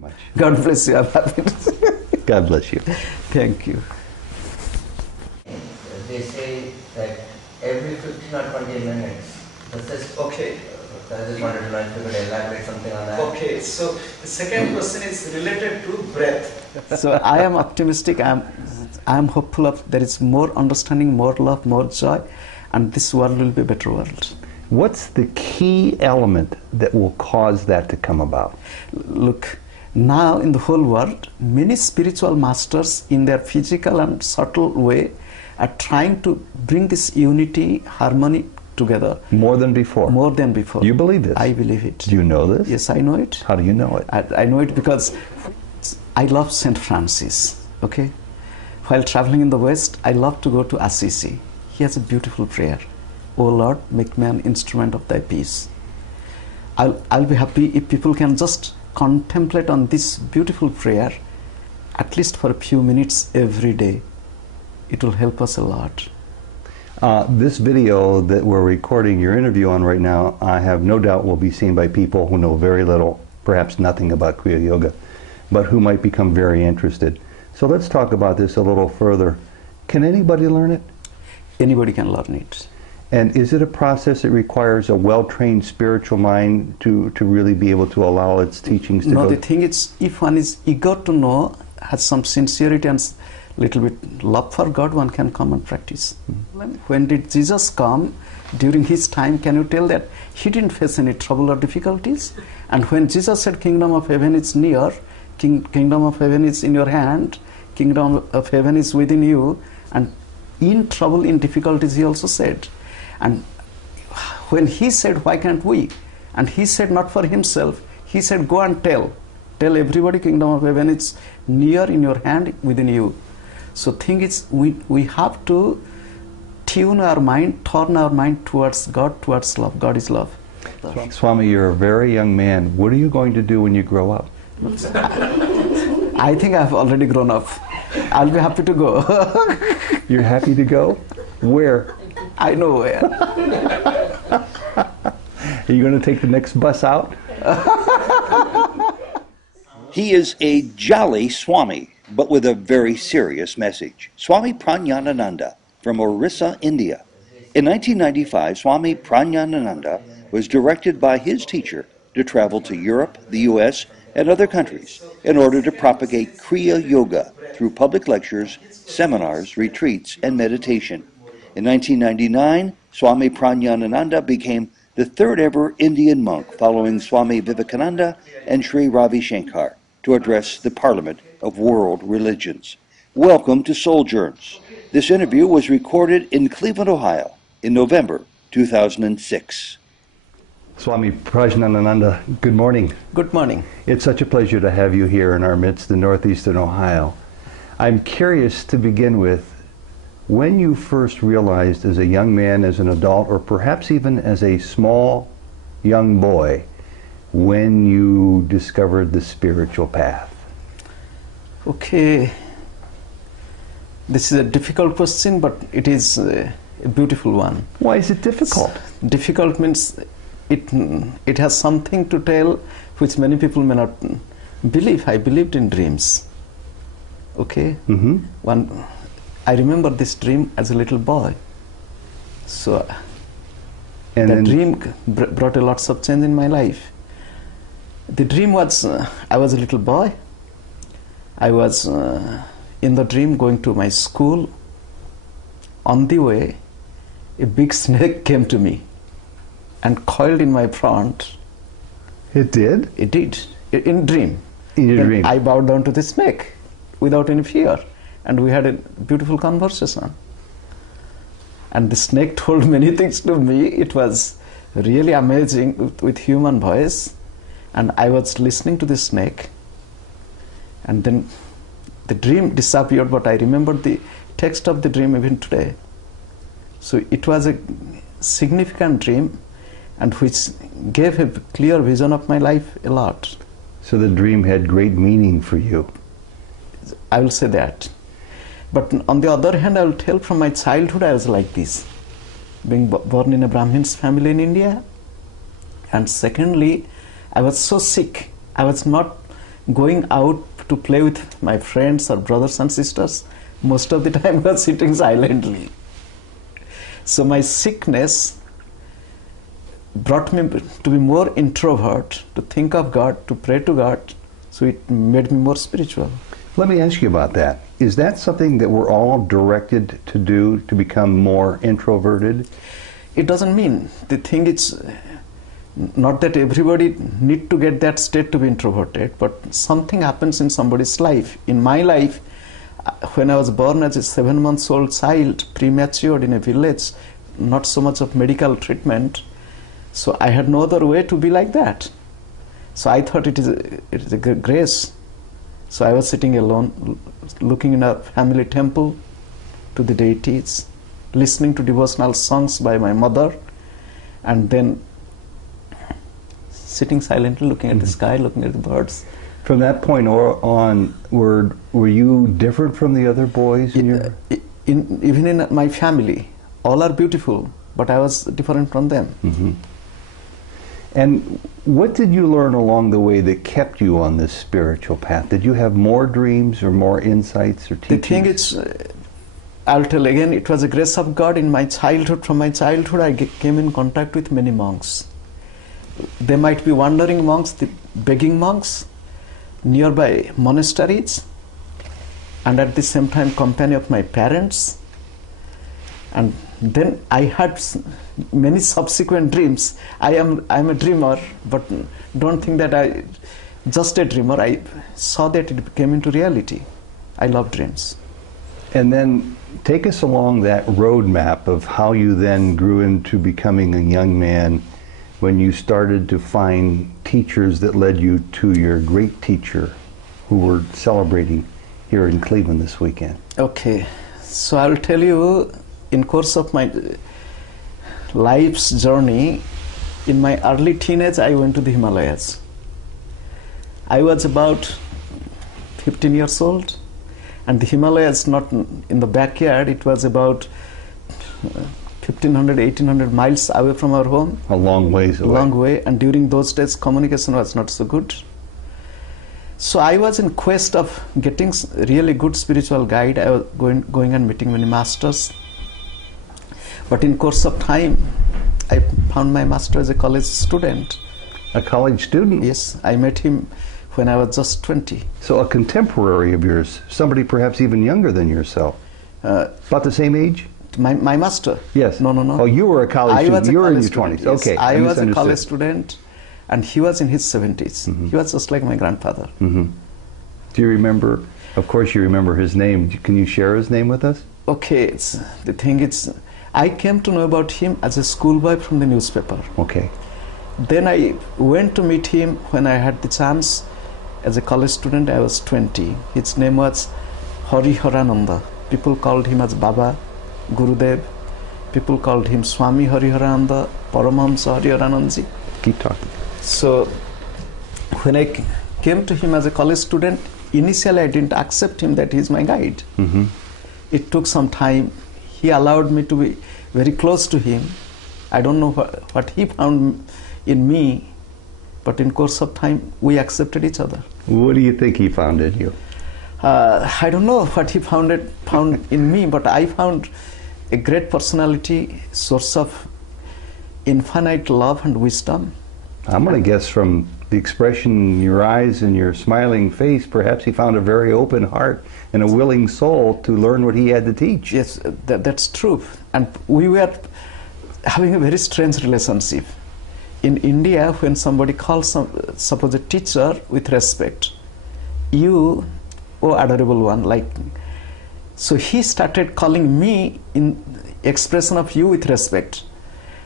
Much. God bless you. I'm happy to see you. God bless you. Thank you. They say that every 15 or 20 minutes, this is Okay. I just wanted to know if you could elaborate something on that. Okay, so the second question is related to breath. So I am optimistic. I am hopeful of there is more understanding, more love, more joy, and this world will be a better world. What's the key element that will cause that to come about? Look, now in the whole world, many spiritual masters in their physical and subtle way are trying to bring this unity, harmony together. More than before? More than before. You believe this? I believe it. Do you know this? Yes, I know it. How do you know it? I know it because I love St. Francis, okay? While traveling in the West, I love to go to Assisi. He has a beautiful prayer. O Lord, make me an instrument of thy peace. I'll be happy if people can just contemplate on this beautiful prayer, at least for a few minutes every day. It will help us a lot. This video that we're recording your interview on right now, I have no doubt will be seen by people who know very little, perhaps nothing about Kriya Yoga, but who might become very interested. So let's talk about this a little further. Can anybody learn it? Anybody can learn it. And is it a process that requires a well-trained spiritual mind to really be able to allow its teachings to go? No, the thing is, if one is eager to know, has some sincerity and little bit love for God, one can come and practice. When did Jesus come? During his time, can you tell that he didn't face any trouble or difficulties? And when Jesus said, kingdom of heaven is near, kingdom of heaven is in your hand, kingdom of heaven is within you, and in trouble, in difficulties, he also said. And when he said, why can't we? And he said not for himself, he said, go and tell everybody kingdom of heaven is near, in your hand, within you. So thing is, we have to tune our mind, turn our mind towards God, towards love. God is love. Swami, you're a very young man. What are you going to do when you grow up? I think I've already grown up. I'll be happy to go. You're happy to go? Where? I know where. Are you going to take the next bus out? He is a jolly Swami, but with a very serious message. Swami Prajnanananda from Orissa, India. In 1995, Swami Prajnanananda was directed by his teacher to travel to Europe, the US, and other countries in order to propagate Kriya Yoga through public lectures, seminars, retreats, and meditation. In 1999, Swami Prajnanananda became the third ever Indian monk following Swami Vivekananda and Sri Ravi Shankar to address the Parliament of World Religions. Welcome to Sojourns. This interview was recorded in Cleveland, Ohio in November 2006. Swami Prajnanananda, good morning. Good morning. It's such a pleasure to have you here in our midst in northeastern Ohio. I'm curious to begin with, when you first realized as a young man, as an adult, or perhaps even as a small young boy, when you discovered the spiritual path? Okay. This is a difficult question, but it is a beautiful one. Why is it difficult? Difficult means it has something to tell which many people may not believe. I believed in dreams. Okay? Mm-hmm. I remember this dream as a little boy. So the dream brought a lot of change in my life. The dream was, I was a little boy. I was in the dream going to my school. On the way, a big snake came to me and coiled in my front. It did? It did. In dream. In your dream? I bowed down to the snake without any fear. And we had a beautiful conversation. And the snake told many things to me. It was really amazing with human voice. And I was listening to the snake. And then the dream disappeared, but I remembered the text of the dream even today. So it was a significant dream, and which gave a clear vision of my life a lot. So the dream had great meaning for you? I will say that. But on the other hand, I will tell from my childhood I was like this. Being born in a Brahmin's family in India. And secondly, I was so sick. I was not going out to play with my friends or brothers and sisters, most of the time I was sitting silently. So my sickness brought me to be more introvert, to think of God, to pray to God, so it made me more spiritual. Let me ask you about that. Is that something that we're all directed to do, to become more introverted? It doesn't mean. The thing is not that everybody need to get that state to be introverted, but something happens in somebody's life. In my life, when I was born as a 7-month-old child, premature in a village, not so much of medical treatment, so I had no other way to be like that. So I thought it is a grace. So I was sitting alone, looking in a family temple to the deities, listening to devotional songs by my mother, and then sitting silently, looking at the sky, looking at the birds. From that point on, were you different from the other boys in your... Even in my family, all are beautiful, but I was different from them. Mm-hmm. And what did you learn along the way that kept you on this spiritual path? Did you have more dreams or more insights or teachings? The thing is, I'll tell again, it was a grace of God in my childhood. From my childhood, I came in contact with many monks. They might be wandering monks, the begging monks, nearby monasteries, and at the same time company of my parents. And then I had many subsequent dreams. I'm a dreamer, but don't think that I just a dreamer. I saw that it came into reality. I love dreams. And then take us along that roadmap of how you then grew into becoming a young man when you started to find teachers that led you to your great teacher who we're celebrating here in Cleveland this weekend. Okay, so I'll tell you, in course of my life's journey, in my early teenage, I went to the Himalayas. I was about 15 years old, and the Himalayas not in the backyard. It was about 1,500, 1,800 miles away from our home. A long ways away. Long way, and during those days, communication was not so good. So I was in quest of getting really good spiritual guide. I was going and meeting many masters. But in course of time, I found my master as a college student. A college student? Yes, I met him when I was just 20. So a contemporary of yours, somebody perhaps even younger than yourself. About the same age? My master? Yes. No. Oh, you were a college student. You were in your 20s. Yes. Okay. I was a college student, and he was in his 70s. Mm-hmm. He was just like my grandfather. Mm-hmm. Do you remember, of course you remember his name. Can you share his name with us? Okay, the thing is, I came to know about him as a schoolboy from the newspaper. Okay. Then I went to meet him when I had the chance. As a college student, I was 20. His name was Hariharananda. People called him as Baba, Gurudev. People called him Swami Hariharananda, Paramahamsa Hariharanandji. Keep talking. So when I came to him as a college student, initially I didn't accept him that he's my guide. Mm-hmm. It took some time. He allowed me to be very close to him. I don't know what he found in me, but in course of time we accepted each other. What do you think he found in you? I don't know what he found in me, but I found a great personality, source of infinite love and wisdom. I'm going to guess from the expression in your eyes and your smiling face, perhaps he found a very open heart and a willing soul to learn what he had to teach. Yes, that's true. And we were having a very strange relationship. In India, when somebody calls, suppose a teacher with respect, you, oh adorable one, like, so he started calling me in expression of you with respect.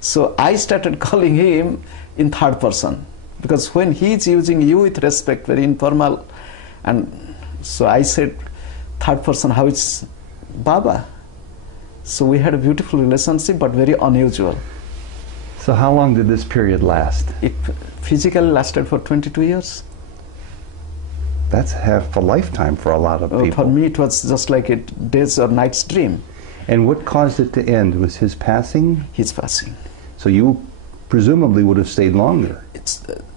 So I started calling him in third person, because when he is using you with respect, very informal, and so I said third person, how it's Baba. So we had a beautiful relationship, but very unusual. So how long did this period last? It physically lasted for 22 years. That's half a lifetime for a lot of people. For me, it was just like a day's or night's dream. And what caused it to end? Was his passing? His passing. So you presumably would have stayed longer.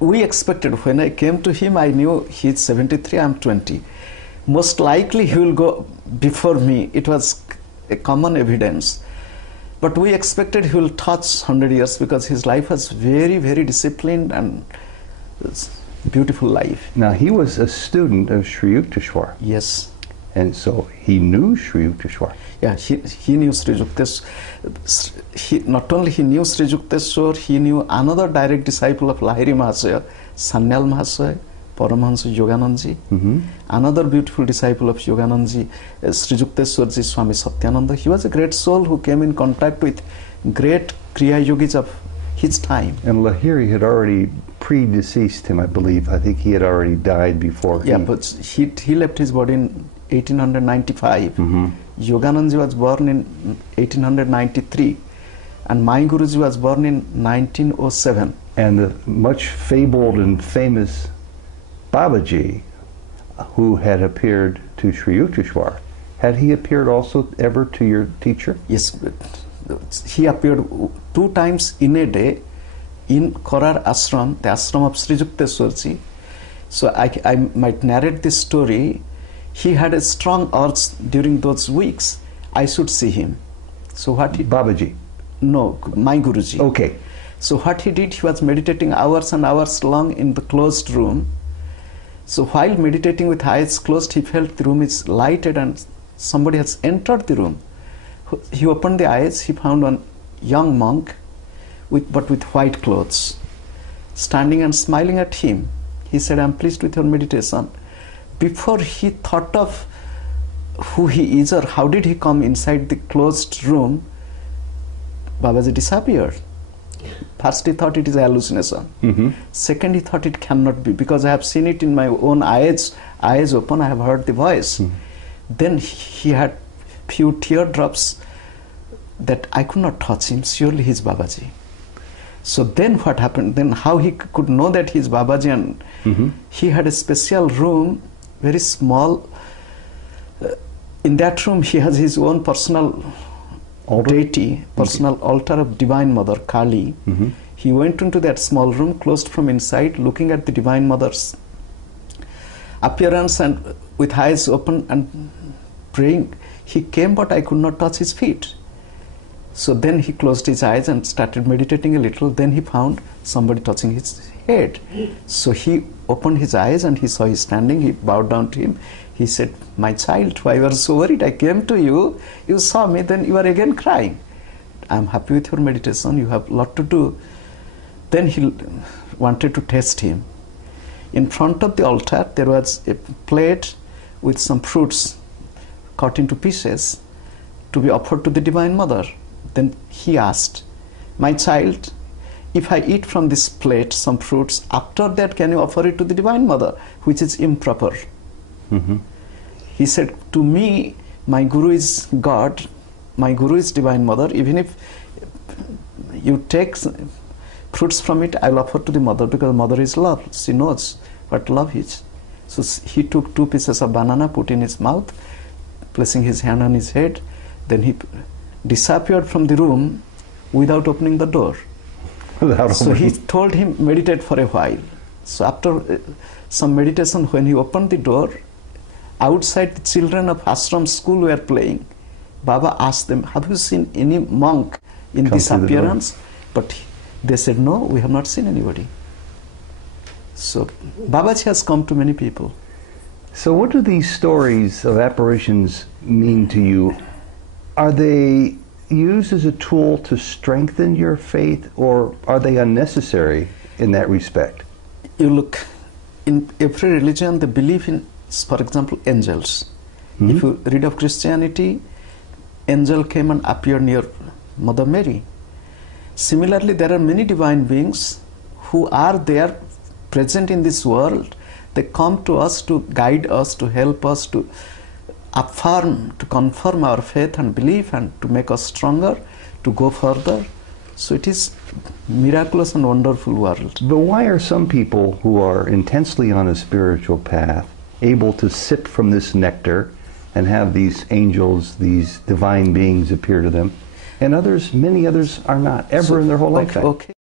We expected, when I came to him, I knew he's 73, I'm 20. Most likely he will go before me. It was a common evidence. But we expected he will touch 100 years because his life was very, very disciplined and beautiful life. Now, he was a student of Sri Yukteswar. Yes. And so he knew Sri Yukteswar. Yeah, he knew Sri Yukteswar. Not only he knew Sri Yukteswar, he knew another direct disciple of Lahiri Mahasaya, Sanyal Mahasaya, Paramahansa Yoganandji. Another beautiful disciple of Yoganandji, Sri Yukteswarji Swami Satyananda. He was a great soul who came in contact with great Kriya Yogis of his time. And Lahiri had already predeceased him, I believe. I think he had already died before. Yeah, but he left his body in 1895. Yoganandji was born in 1893, and my Guruji was born in 1907. And the much fabled and famous Babaji, who had appeared to Sri Yukteswar, had he appeared also ever to your teacher? Yes, he appeared 2 times in a day in Korar Ashram, the ashram of Sri Yukteswarji. So I might narrate this story. He had a strong urge during those weeks, I should see him. So what he... Babaji? No, my Guruji. Okay. So what he did, he was meditating hours and hours long in the closed room. So while meditating with eyes closed, he felt the room is lighted and somebody has entered the room. He opened the eyes, he found one young monk, but with white clothes, standing and smiling at him. He said, "I'm pleased with your meditation." Before he thought of who he is or how did he come inside the closed room, Babaji disappeared. First he thought it is a hallucination. Second he thought it cannot be, because I have seen it in my own eyes open, I have heard the voice. Then he had few teardrops that I could not touch him, surely he is Babaji. So then what happened, then how he could know that he is Babaji, and he had a special room, very small. In that room he has his own personal deity, personal altar of Divine Mother, Kali. He went into that small room, closed from inside, looking at the Divine Mother's appearance and with eyes open and praying. He came, but I could not touch his feet. So then he closed his eyes and started meditating a little. Then he found somebody touching his head. So he opened his eyes and he saw he standing. He bowed down to him. He said, "My child, why were you so worried? I came to you, you saw me, then you are again crying. I'm happy with your meditation, you have a lot to do." Then he wanted to test him. In front of the altar, there was a plate with some fruits cut into pieces to be offered to the Divine Mother. Then he asked, "My child, if I eat from this plate some fruits, after that can you offer it to the Divine Mother, which is improper?" He said, "To me, my Guru is God, my Guru is Divine Mother. Even if you take fruits from it, I'll offer to the Mother, because Mother is love. She knows what love is." So he took 2 pieces of banana, put in his mouth, placing his hand on his head. Then he disappeared from the room without opening the door. So he told him, "Meditate for a while." So after some meditation, when he opened the door, outside the children of ashram school were playing. Baba asked them, "Have you seen any monk in this appearance?" But they said, "No, we have not seen anybody." So Babaji has come to many people. So what do these stories of apparitions mean to you? Are they used as a tool to strengthen your faith, or are they unnecessary in that respect? You look, in every religion they believe in, for example, angels. If you read of Christianity, angel came and appeared near Mother Mary. Similarly, there are many divine beings who are there present in this world. They come to us to guide us, to help us, to affirm, to confirm our faith and belief, and to make us stronger, to go further. So it is miraculous and wonderful world. But why are some people who are intensely on a spiritual path able to sip from this nectar and have these angels, these divine beings appear to them, and others, many others, are not ever in their whole lifetime? Okay.